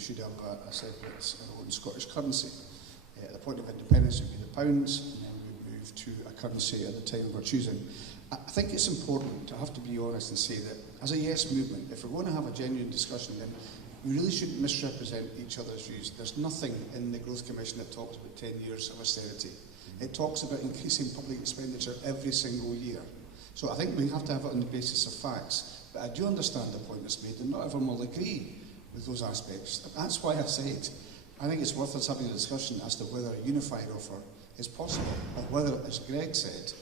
we should have a separate, our own Scottish currency. At the point of independence, it would be the pounds, and then we would move to a currency at the time of our choosing. I think it's important to have to be honest and say that as a yes movement, if we're going to have a genuine discussion, then we really shouldn't misrepresent each other's views. There's nothing in the Growth Commission that talks about 10 years of austerity. It talks about increasing public expenditure every single year. So I think we have to have it on the basis of facts. But I do understand the point that's made, and not everyone will agree with those aspects. That's why I said I think it's worth us having a discussion as to whether a unified offer is possible, or whether, as Greg said,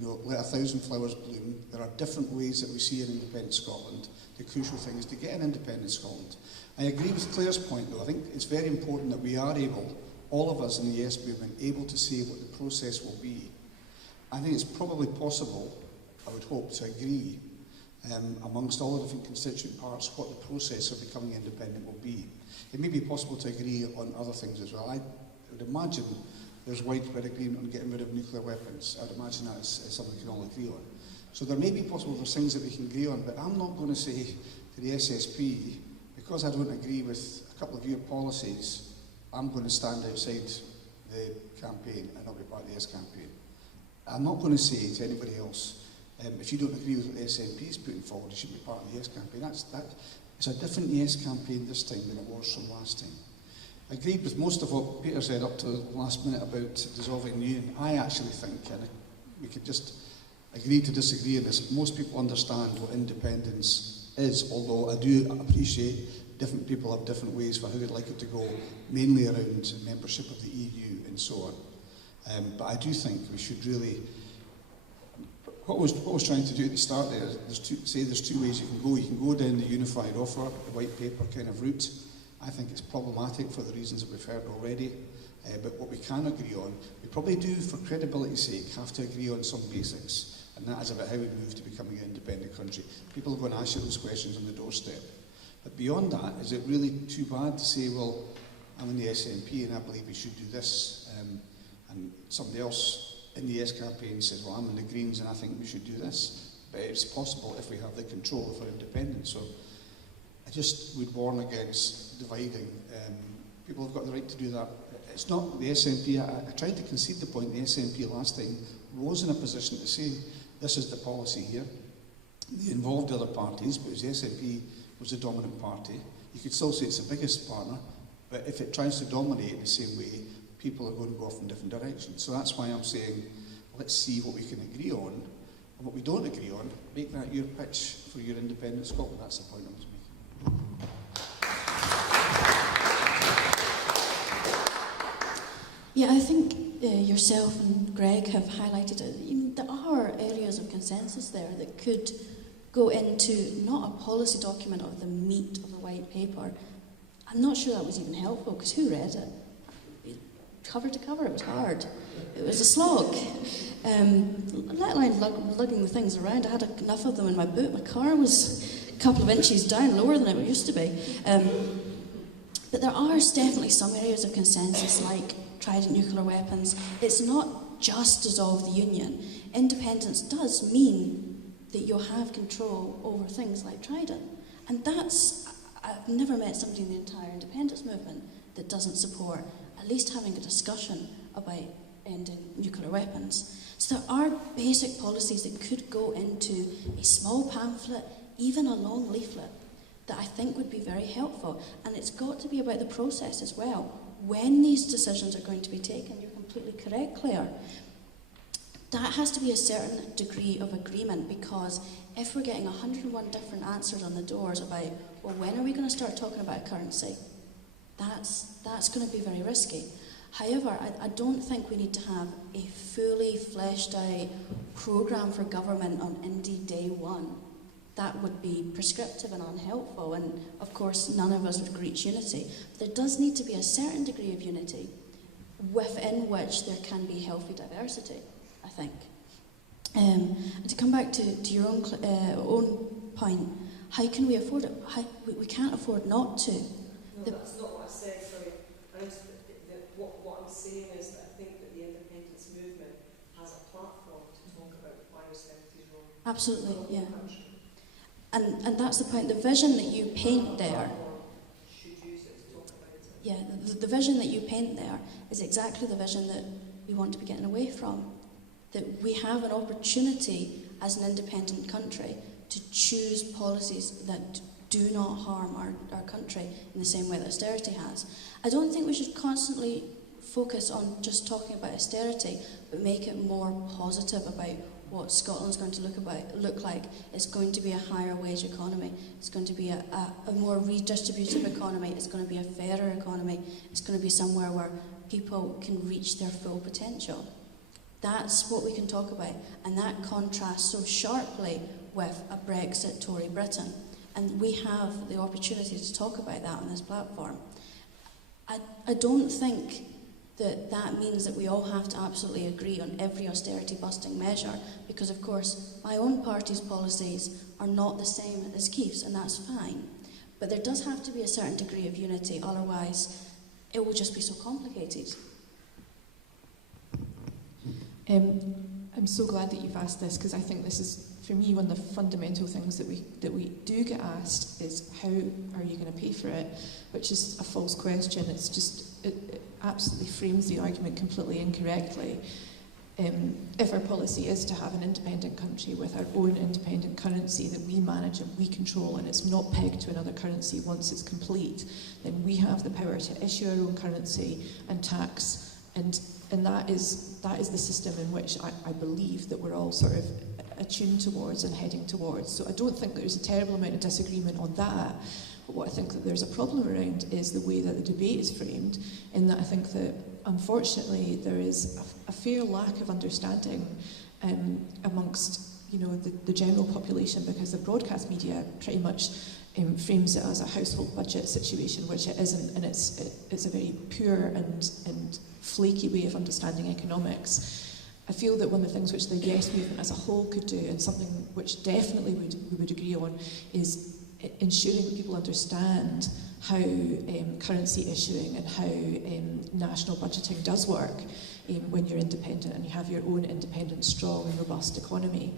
let 1,000 flowers bloom. There are different ways that we see in independent Scotland. The crucial thing is to get an independent Scotland. I agree with Claire's point, though. I think it's very important that we are able, all of us in the Yes movement, able to say what the process will be. I think it's probably possible, I would hope, to agree amongst all the different constituent parts what the process of becoming independent will be. It may be possible to agree on other things as well. I would imagine there's widespread agreement on getting rid of nuclear weapons. I'd imagine that's something we can all agree on. So there may be possible there's things that we can agree on, but I'm not going to say to the SSP, because I don't agree with a couple of your policies, I'm going to stand outside the campaign and not be part of the Yes campaign. I'm not going to say to anybody else, if you don't agree with what the SNP is putting forward, you should be part of the Yes campaign. It's a different Yes campaign this time than it was from last time. I agreed with most of what Peter said up to the last minute about dissolving the union. I actually think, and we could just agree to disagree on this, most people understand what independence is, although I do appreciate different people have different ways for how they'd like it to go, mainly around membership of the EU and so on. But I do think we should really... What I was trying to do at the start there is there's two ways you can go. You can go down the unified offer, the white paper kind of route. I think it's problematic for the reasons that we've heard already. But what we can agree on, we probably do, for credibility's sake, have to agree on some basics. And that is about how we move to becoming an independent country. People are going to ask you those questions on the doorstep. But beyond that, is it really too bad to say, well, I'm in the SNP and I believe we should do this, and somebody else in the Yes campaign says, well, I'm in the Greens and I think we should do this. But it's possible if we have the control of our independence. So I just would warn against dividing. People have got the right to do that. It's not the SNP. I tried to concede the point. The SNP last time was in a position to say, this is the policy here. They involved other parties, but the SNP was the dominant party. You could still say it's the biggest partner, but if it tries to dominate in the same way, people are going to go off in different directions. So that's why I'm saying, let's see what we can agree on, and what we don't agree on, make that your pitch for your independent Scotland. That's the point I was making. Yeah, I think yourself and Greg have highlighted it. There are areas of consensus there that could go into not a policy document of the meat of the white paper. I'm not sure that was even helpful, because who read it? Cover to cover, it was hard. It was a slog. Let alone lugging the things around. I had enough of them in my boot. My car was a couple of inches down, lower than it used to be. But there are definitely some areas of consensus, like trident nuclear weapons. It's not just dissolve the union. Independence does mean that you'll have control over things like trident. And I've never met somebody in the entire independence movement that doesn't support at least having a discussion about ending nuclear weapons. So there are basic policies that could go into a small pamphlet, even a long leaflet, that I think would be very helpful. And it's got to be about the process as well. When these decisions are going to be taken, you're completely correct, Claire. That has to be a certain degree of agreement, because if we're getting 101 different answers on the doors about, well, when are we going to start talking about currency? That's going to be very risky. However, I don't think we need to have a fully fleshed out programme for government on Indie Day 1. That would be prescriptive and unhelpful, and of course none of us would reach unity. But there does need to be a certain degree of unity within which there can be healthy diversity, I think. And to come back to your own point, how can we afford it? We can't afford not to. No, that's not what I said, sorry. What I'm saying is that I think that the independence movement has a platform to talk about why austerity is wrong. Absolutely, yeah. And that's the point. The vision that you paint there. Should use it to talk the vision that you paint there is exactly the vision that we want to be getting away from. That we have an opportunity as an independent country to choose policies that do not harm our country in the same way that austerity has. I don't think we should constantly focus on just talking about austerity, but make it more positive about what Scotland's going to look like. It's going to be a higher wage economy. It's going to be a more redistributive economy. It's going to be a fairer economy. It's going to be somewhere where people can reach their full potential. That's what we can talk about, and that contrasts so sharply with a Brexit Tory Britain. And we have the opportunity to talk about that on this platform. I don't think that means that we all have to absolutely agree on every austerity-busting measure, because, of course, my own party's policies are not the same as Keith's, and that's fine. But there does have to be a certain degree of unity, otherwise it will just be so complicated. I'm so glad that you've asked this, because I think this is, for me, one of the fundamental things that we do get asked is, how are you going to pay for it? Which is a false question. It's just, it absolutely frames the argument completely incorrectly. If our policy is to have an independent country with our own independent currency that we manage and we control, and it's not pegged to another currency once it's complete, then we have the power to issue our own currency and tax, and that is the system in which I believe that we're all sort of attuned towards and heading towards. So I don't think there's a terrible amount of disagreement on that. But what I think that there's a problem around is the way that the debate is framed, in that I think that, unfortunately, there is a fair lack of understanding amongst the general population, because the broadcast media pretty much frames it as a household budget situation, which it isn't, and it's a very pure and flaky way of understanding economics. I feel that one of the things which the Yes movement as a whole could do, and something which definitely we would agree on, is ensuring that people understand how currency issuing and how national budgeting does work when you're independent and you have your own independent, strong and robust economy.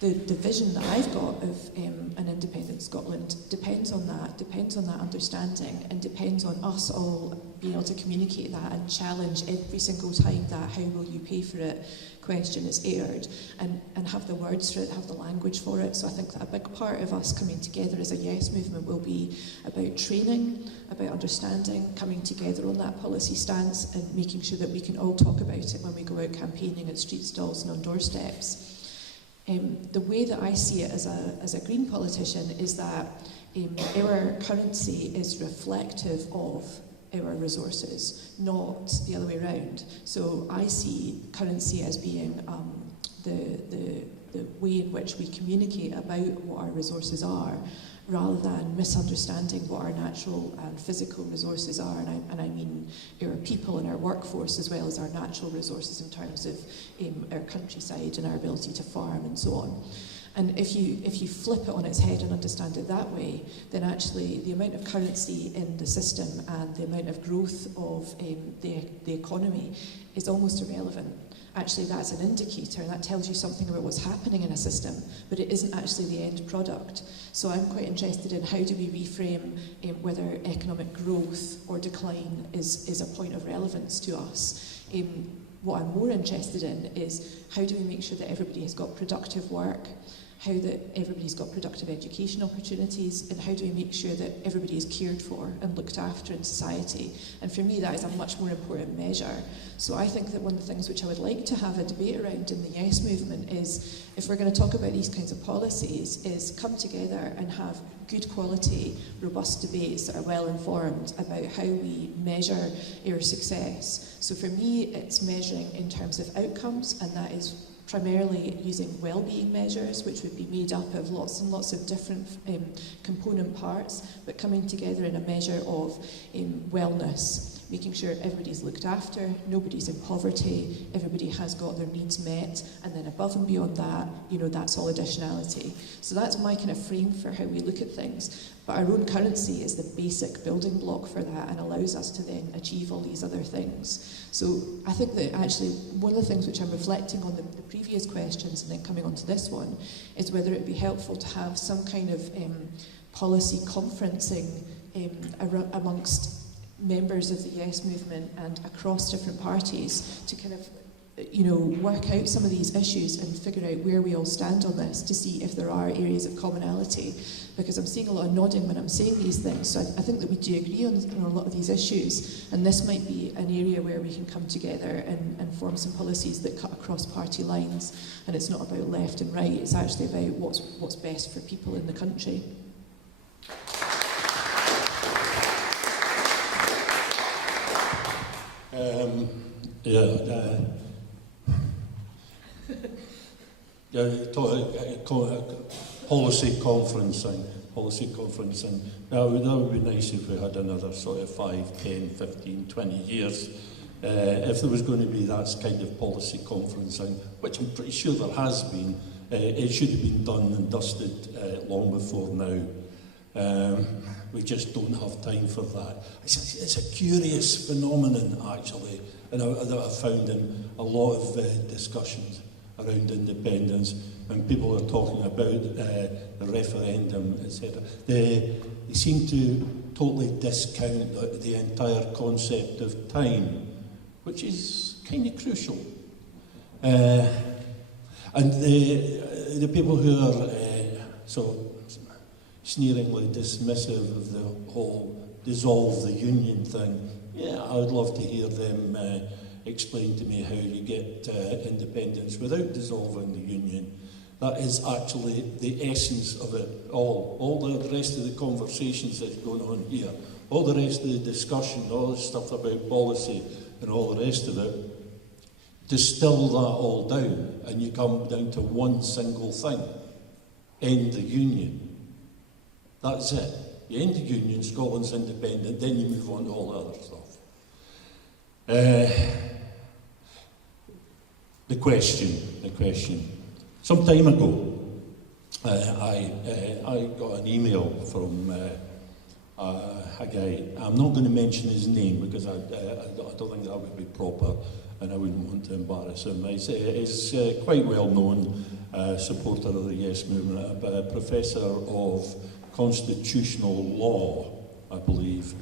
The vision that I've got of an independent Scotland depends on that understanding, and depends on us all being able to communicate that and challenge every single time that "how will you pay for it" question is aired, and have the words for it, have the language for it. So I think that a big part of us coming together as a Yes movement will be about training, about understanding, coming together on that policy stance, and making sure that we can all talk about it when we go out campaigning at street stalls and on doorsteps. The way that I see it as a Green politician is that our currency is reflective of our resources, not the other way around. So I see currency as being the way in which we communicate about what our resources are, rather than misunderstanding what our natural and physical resources are, and I mean our people and our workforce, as well as our natural resources in terms of our countryside and our ability to farm and so on. And if you flip it on its head and understand it that way, then actually the amount of currency in the system and the amount of growth of the economy is almost irrelevant. Actually, that's an indicator, and that tells you something about what's happening in a system, but it isn't actually the end product. So I'm quite interested in, how do we reframe whether economic growth or decline is a point of relevance to us. What I'm more interested in is, how do we make sure that everybody has got productive work, how that everybody's got productive education opportunities, and how do we make sure that everybody is cared for and looked after in society. And for me, that is a much more important measure. So I think that one of the things which I would like to have a debate around in the Yes movement is, if we're going to talk about these kinds of policies, is come together and have good quality, robust debates that are well informed about how we measure our success. So for me, it's measuring in terms of outcomes, and that is primarily using well-being measures, which would be made up of lots and lots of different component parts, but coming together in a measure of wellness, making sure everybody's looked after, nobody's in poverty, everybody has got their needs met, and then above and beyond that, that's all additionality. So that's my kind of frame for how we look at things. But our own currency is the basic building block for that, and allows us to then achieve all these other things. So I think that actually one of the things which I'm reflecting on the previous questions and then coming on to this one is whether it would be helpful to have some kind of policy conferencing amongst members of the Yes movement and across different parties to kind of, work out some of these issues and figure out where we all stand on this to see if there are areas of commonality. Because I'm seeing a lot of nodding when I'm saying these things, so I think that we do agree on a lot of these issues, and this might be an area where we can come together and form some policies that cut across party lines, and it's not about left and right, it's actually about what's best for people in the country. Policy conferencing. That would be nice if we had another sort of 5, 10, 15, 20 years. If there was going to be that kind of policy conferencing, which I'm pretty sure there has been, it should have been done and dusted long before now. We just don't have time for that. It's a curious phenomenon, actually, and that I've found in a lot of discussions around independence, when people are talking about the referendum, etc. They seem to totally discount the entire concept of time, which is kind of crucial. And the people who are so sneeringly dismissive of the whole dissolve the union thing, yeah, I would love to hear them explain to me how you get independence without dissolving the union. That is actually the essence of it all. All the rest of the conversations that's going on here, all the rest of the discussion, all the stuff about policy and all the rest of it, distill that all down and you come down to one single thing: end the union. That's it. You end the union, Scotland's independent, then you move on to all the other stuff. The question. Some time ago, I got an email from a guy. I'm not going to mention his name because I don't think that would be proper, and I wouldn't want to embarrass him. He's quite well known supporter of the Yes movement, a professor of constitutional law, I believe.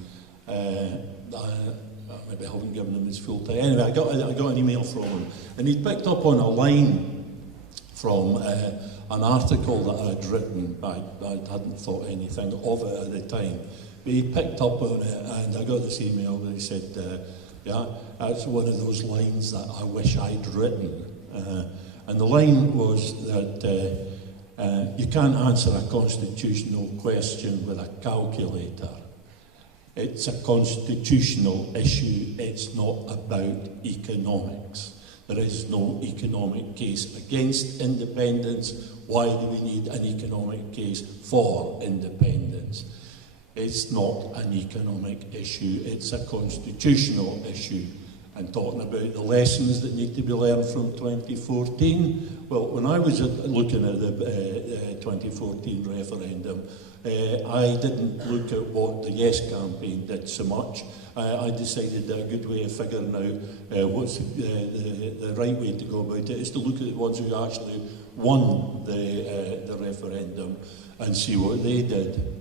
Maybe I haven't given him his full time. Anyway, I got an email from him, and he picked up on a line from an article that I'd written. I hadn't thought anything of it at the time, but he picked up on it, and I got this email where he said, yeah, that's one of those lines that I wish I'd written. And the line was that you can't answer a constitutional question with a calculator. It's a constitutional issue, it's not about economics. There is no economic case against independence. Why do we need an economic case for independence? It's not an economic issue, it's a constitutional issue. And talking about the lessons that need to be learned from 2014, well, when I was looking at the 2014 referendum, I didn't look at what the Yes campaign did so much. I decided that a good way of figuring out what's the right way to go about it is to look at the ones who actually won the referendum and see what they did.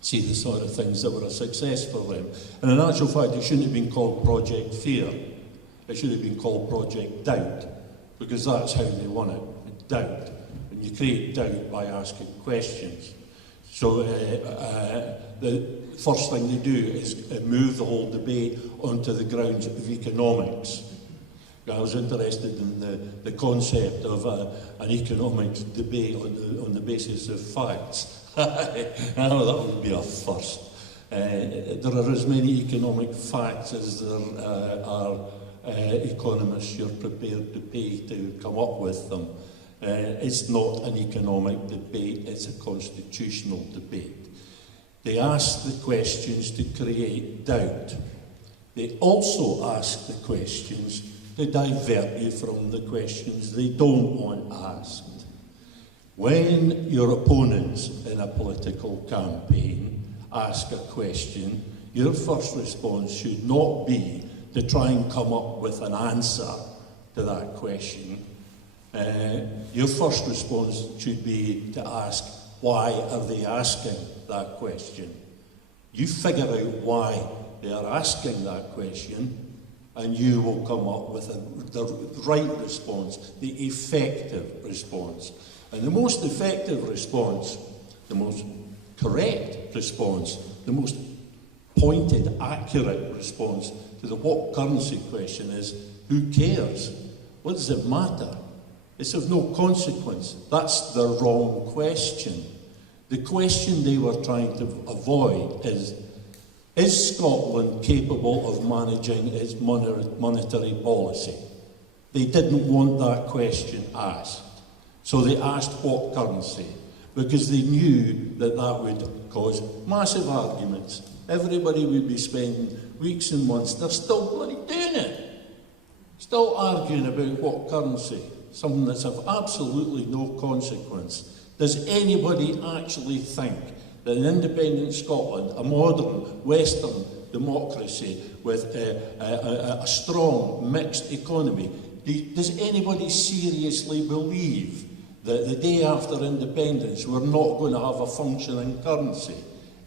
See the sort of things that were a success for them. And in actual fact, it shouldn't have been called Project Fear. It should have been called Project Doubt, because that's how they won it, doubt. And you create doubt by asking questions. So the first thing they do is move the whole debate onto the grounds of economics. I was interested in the concept of an economics debate on the basis of facts. Oh, that would be a first. There are as many economic facts as there are economists you're prepared to pay to come up with them. It's not an economic debate, it's a constitutional debate. They ask the questions to create doubt. They also ask the questions to divert you from the questions they don't want asked. When your opponents in a political campaign ask a question, your first response should not be to try and come up with an answer to that question. Your first response should be to ask, why are they asking that question? You figure out why they are asking that question, and you will come up with the right response, the effective response. And the most effective response, the most correct response, the most pointed, accurate response to the what currency question is, who cares? What does it matter? It's of no consequence. That's the wrong question. The question they were trying to avoid is Scotland capable of managing its monetary policy? They didn't want that question asked. So they asked what currency, because they knew that that would cause massive arguments. Everybody would be spending weeks and months. They're still bloody doing it. Still arguing about what currency, something that's of absolutely no consequence. Does anybody actually think that an independent Scotland, a modern Western democracy with a strong mixed economy, does anybody seriously believe that the day after independence we're not going to have a functioning currency?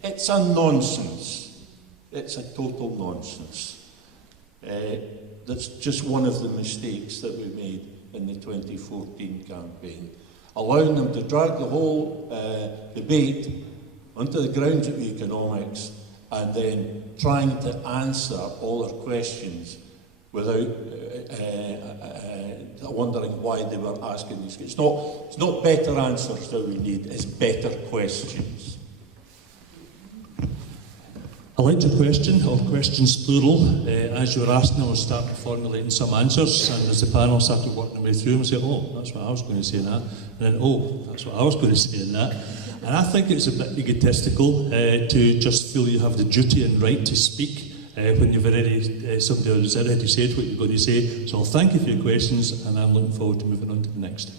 It's a nonsense. It's a total nonsense. That's just one of the mistakes that we made in the 2014 campaign. Allowing them to drag the whole debate onto the grounds of economics and then trying to answer all their questions without wondering why they were asking these questions. It's not better answers that we need, it's better questions. I liked your question, or questions plural. As you were asking, I was starting formulating some answers, and as the panel started working their way through them, I said, oh, that's what I was going to say in that, and then, oh, that's what I was going to say in that. And I think it's a bit egotistical to just feel you have the duty and right to speak when you've already, somebody has already said what you're going to say. So I'll thank you for your questions, and I'm looking forward to moving on to the next.